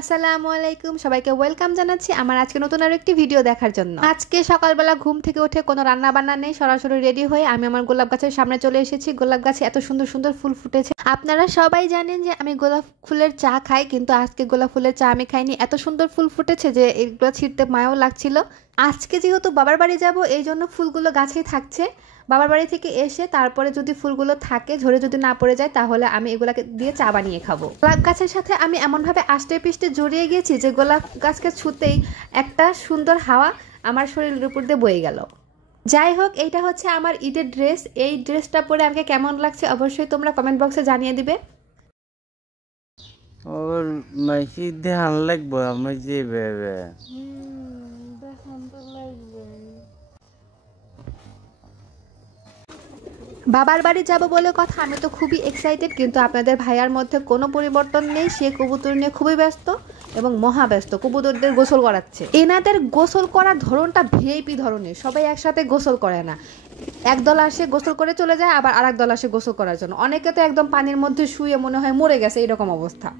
আসসালামু আলাইকুম, সবাইকে ওয়েলকাম জানাচ্ছি আমার আজকে নতুন আরো একটি ভিডিও দেখার জন্য। আজকে সকালবেলা ঘুম থেকে উঠে কোনো রান্না বান্না নেই, সরাসরি রেডি হয়ে আমি আমার গোলাপ গাছের সামনে চলে এসেছি। গোলাপ গাছে এত সুন্দর সুন্দর ফুল ফুটেছে। আপনারা সবাই জানেন যে আমি গোলাপ ফুলের চা খাই, কিন্তু আজকে গোলাপ ফুলের চা আমি খাইনি। এত সুন্দর ফুল ফুটেছে যে এগুলো ছিঁড়তে মায়াও লাগছিল। আজকে যেহেতু বাবার বাড়ি যাব, এই জন্য ফুলগুলো গাছেই থাকছে। বাবার বাড়ি থেকে এসে তারপরে যদি ফুলগুলো থাকে, ঝরে যদি না পড়ে যায়, তাহলে আমি এগুলাকে দিয়ে চা বানিয়ে খাবো। গোলাপ গাছের সাথে আমি এমনভাবে আষ্টে পিষ্টে জড়িয়ে গিয়েছি যে গোলাপ গাছকে ছুঁতেই একটা সুন্দর হাওয়া আমার শরীরের উপর দিয়ে বয়ে গেল। যাই হোক, এইটা হচ্ছে আমার ঈদের ড্রেস। এই ড্রেসটা পরে আমাকে কেমন লাগছে অবশ্যই তোমরা কমেন্ট বক্সে জানিয়ে দিবে। ওর মাইসি ধ্যান লাগবে আমার যে বেবে বাবার বাড়ি যাব বলে কথা, আমি তো খুবই এক্সাইটেড, কিন্তু আপনাদের ভাইয়ার মধ্যে কোনো পরিবর্তন নেই। সে কবুতর নিয়ে খুবই ব্যস্ত এবং মহা ব্যস্ত। কবুতরদের গোসল করাচ্ছে। এনাদের গোসল করার ধরনটা ভিআইপি ধরনের, সবাই একসাথে গোসল করে না। একদল আসে গোসল করে চলে যায়, আবার আরেক দল আসে গোসল করার জন্য। অনেকে তো একদম পানির মধ্যে শুয়ে মনে হয় মরে গেছে, এরকম অবস্থা।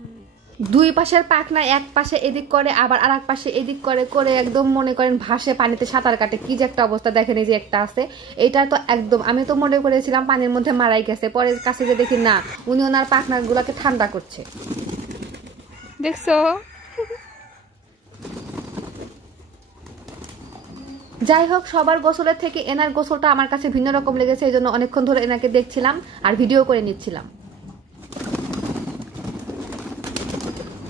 দুই পাশের পাখনা এক পাশে এদিক করে, আবার আর এক পাশে এদিক করে করে একদম মনে করেন ভাসে, পানিতে সাঁতার কাটে। কি যে একটা অবস্থা দেখেন, এই যে একটা আছে, এটা তো একদম, আমি তো মনে করেছিলাম পানির মধ্যে মারাই গেছে। পরে কাছে যে দেখি না, উনি ওনার পাখনা গুলাকে ঠান্ডা করছে। দেখছো? যাই হোক, সবার গোসলের থেকে এনার গোসলটা আমার কাছে ভিন্ন রকম লেগেছে, এই জন্য অনেকক্ষণ ধরে এনাকে দেখছিলাম আর ভিডিও করে নিচ্ছিলাম।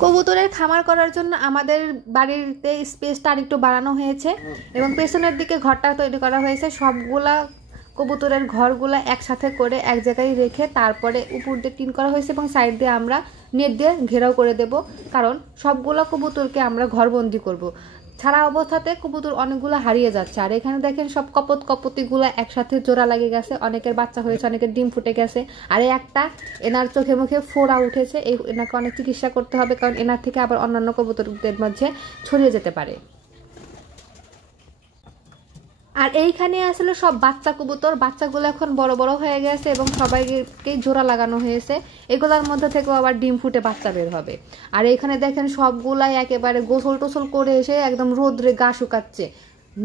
কবুতরের খামার করার জন্য আমাদের বাড়িতে স্পেসটা আরেকটু বাড়ানো হয়েছে এবং পেছনের দিকে ঘরটা তৈরি করা হয়েছে। সবগুলা কবুতরের ঘরগুলা একসাথে করে এক জায়গায় রেখে তারপরে উপর দিয়ে টিন করা হয়েছে এবং সাইড দিয়ে আমরা নেট দিয়ে ঘেরাও করে দেব, কারণ সবগুলা কবুতরকে আমরা ঘরবন্দি করব। ছাড়া অবস্থাতে কবুতর অনেকগুলো হারিয়ে যাচ্ছে। আর এখানে দেখেন সব কপতিগুলো একসাথে জোড়া লাগে গেছে, অনেকের বাচ্চা হয়েছে, অনেকের ডিম ফুটে গেছে। আর একটা এনার চোখে মুখে ফোড়া উঠেছে, এই এনাকে অনেক চিকিৎসা করতে হবে, কারণ এনার থেকে আবার অন্যান্য কবুতরদের মধ্যে ছড়িয়ে যেতে পারে। আর এইখানে আসলে সব বাচ্চা কবুতর, বাচ্চাগুলো এখন বড় বড় হয়ে গেছে এবং সবাইকে জোড়া লাগানো হয়েছে। এগুলোর মধ্যে থেকেও আবার ডিম ফুটে বাচ্চা বের হবে। আর এইখানে দেখেন সবগুলাই একেবারে গোসল টোসল করে এসে একদম রোদ্রে গা শুকাচ্ছে।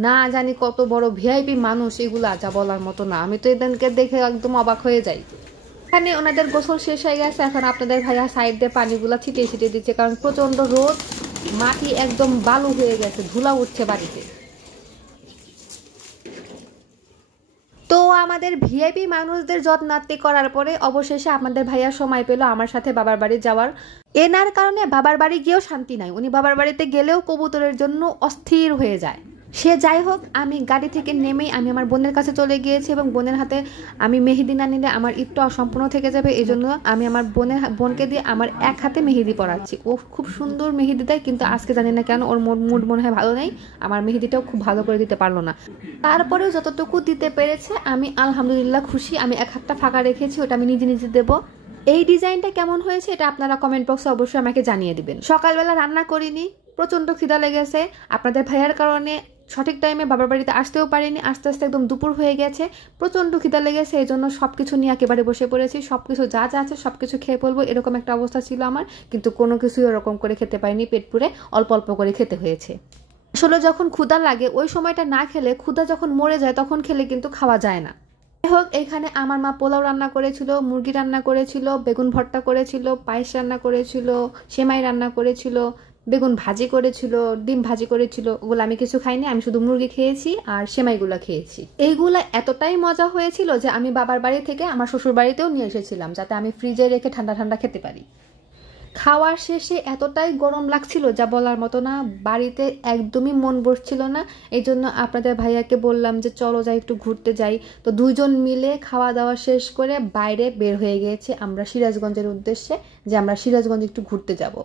না জানি কত বড় ভিআইপি মানুষ এগুলা, যা বলার মতো না। আমি তো এদেরকে দেখে একদম অবাক হয়ে যাই। এখানে ওনাদের গোসল শেষ হয়ে গেছে, এখন আপনাদের ভাইয়া সাইড দিয়ে পানিগুলা ছিটিয়ে ছিটিয়ে দিচ্ছে, কারণ প্রচন্ড রোদ, মাটি একদম বালু হয়ে গেছে, ধুলা উঠছে বাড়িতে। তো আমাদের ভিআইপি মানুষদের যত্নার্থী করার পরে অবশেষে আমাদের ভাইয়া সময় পেল আমার সাথে বাবার বাড়ি যাওয়ার। এনার কারণে বাবার বাড়ি গিয়েও শান্তি নাই। উনি বাবার বাড়িতে গেলেও কবুতরের জন্য অস্থির হয়ে যায়। সে যাই হোক, আমি গাড়ি থেকে নেমেই আমি আমার বোনের কাছে চলে গিয়েছি এবং বোনের হাতে আমি মেহেদি না নিলে আমার ঈদটা অসম্পূর্ণ থেকে যাবে। এই জন্য আমি আমার বোনকে দিয়ে আমার এক হাতে মেহেদি পরাচ্ছি। ও খুব সুন্দর মেহেদি দেয়, কিন্তু আজকে জানি না কেন ওর মুড মনে হয় ভালো নেই, আমার মেহেদিটাও খুব ভালো করে দিতে পারলো না। তারপরেও যতটুকু দিতে পেরেছে আমি আলহামদুলিল্লাহ খুশি। আমি এক হাতটা ফাঁকা রেখেছি, ওটা আমি নিজে নিজে দেবো। এই ডিজাইনটা কেমন হয়েছে এটা আপনারা কমেন্ট বক্সে অবশ্যই আমাকে জানিয়ে দিবেন। সকালবেলা রান্না করিনি, প্রচন্ড খিদা লেগেছে। আপনাদের ভাইয়ার কারণে সঠিক টাইমে বাবার বাড়িতে আসতেও পারিনি, আস্তে আস্তে একদম দুপুর হয়ে গেছে, প্রচন্ড খিদা লেগেছে। এই জন্য সবকিছু নিয়ে একেবারে বসে পড়েছি। সবকিছু যা যা আছে সবকিছু খেয়ে ফেলবো, এরকম একটা অবস্থা ছিল আমার, কিন্তু কোনো কিছুই ওরকম করে খেতে পারিনি। পেট পুরে অল্প অল্প করে খেতে হয়েছে। আসলে যখন ক্ষুধা লাগে ওই সময়টা না খেলে, ক্ষুধা যখন মরে যায় তখন খেলে কিন্তু খাওয়া যায় না। যাই হোক, এখানে আমার মা পোলাও রান্না করেছিল, মুরগি রান্না করেছিল, বেগুন ভর্তা করেছিল, পায়েস রান্না করেছিল, সেমাই রান্না করেছিল, বেগুন ভাজি করেছিল, ডিম ভাজি করেছিল। ওগুলো আমি কিছু খাইনি, আমি শুধু মুরগি খেয়েছি আর সেমাইগুলো খেয়েছি। এইগুলা এতটাই মজা হয়েছিল যে আমি বাবার বাড়ি থেকে আমার শ্বশুর বাড়িতেও নিয়ে এসেছিলাম, যাতে আমি ফ্রিজে রেখে ঠান্ডা ঠান্ডা খেতে পারি। খাওয়ার শেষে এতটাই গরম লাগছিল যা বলার মতো না, বাড়িতে একদমই মন বসছিল না। এই জন্য আপনাদের ভাইয়াকে বললাম যে চলো যাই, একটু ঘুরতে যাই। তো দুইজন মিলে খাওয়া দাওয়া শেষ করে বাইরে বের হয়ে গিয়েছি আমরা সিরাজগঞ্জের উদ্দেশ্যে, যে আমরা সিরাজগঞ্জ একটু ঘুরতে যাব।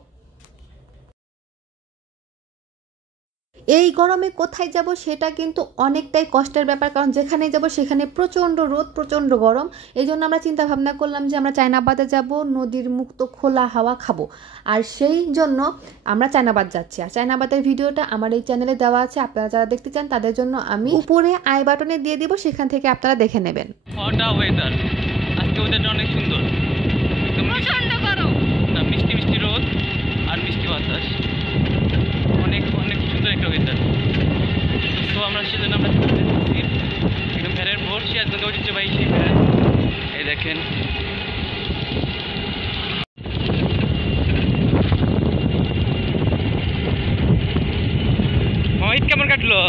এই গরমে কোথায় যাব সেটা কিন্তু অনেকটাই কষ্টের ব্যাপার, কারণ যেখানে যাব সেখানে প্রচন্ড রোদ, প্রচন্ড গরম। এই জন্য আমরা চিন্তা ভাবনা করলাম যে আমরা চায়নাবাদে যাব, নদীর মুক্ত খোলা হাওয়া খাবো। আর সেই জন্য আমরা চায়নাবাদ যাচ্ছি। আর চায়নাবাদের ভিডিওটা আমার এই চ্যানেলে দেওয়া আছে, আপনারা যারা দেখতে চান তাদের জন্য আমি উপরে আই বাটনে দিয়ে দিব, সেখান থেকে আপনারা দেখে নেবেন। আজকে ওয়েদারটা অনেক সুন্দর, প্রচন্ড গরম না, মিষ্টি মিষ্টি রোদ আর মিষ্টি বাতাস। কেমন কাটলো?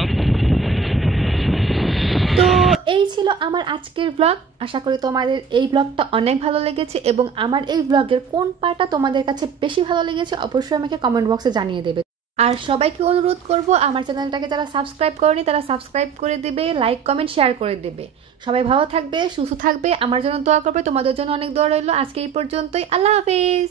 তো এই ছিল আমার আজকের ব্লগ। আশা করি তোমাদের এই ব্লগটা অনেক ভালো লেগেছে এবং আমার এই ব্লগের কোন পার্টটা তোমাদের কাছে বেশি ভালো লেগেছে অবশ্যই আমাকে কমেন্ট বক্সে জানিয়ে দেবে। আর সবাইকে অনুরোধ করব আমার চ্যানেলটাকে যারা সাবস্ক্রাইব করেনি তারা সাবস্ক্রাইব করে দিবে, লাইক কমেন্ট শেয়ার করে দেবে। সবাই ভালো থাকবে, সুস্থ থাকবে, আমার জন্য দোয়া করবে, তোমাদের জন্য অনেক দোয়া রইলো। আজকে এই পর্যন্তই, আল্লাহ হাফেজ।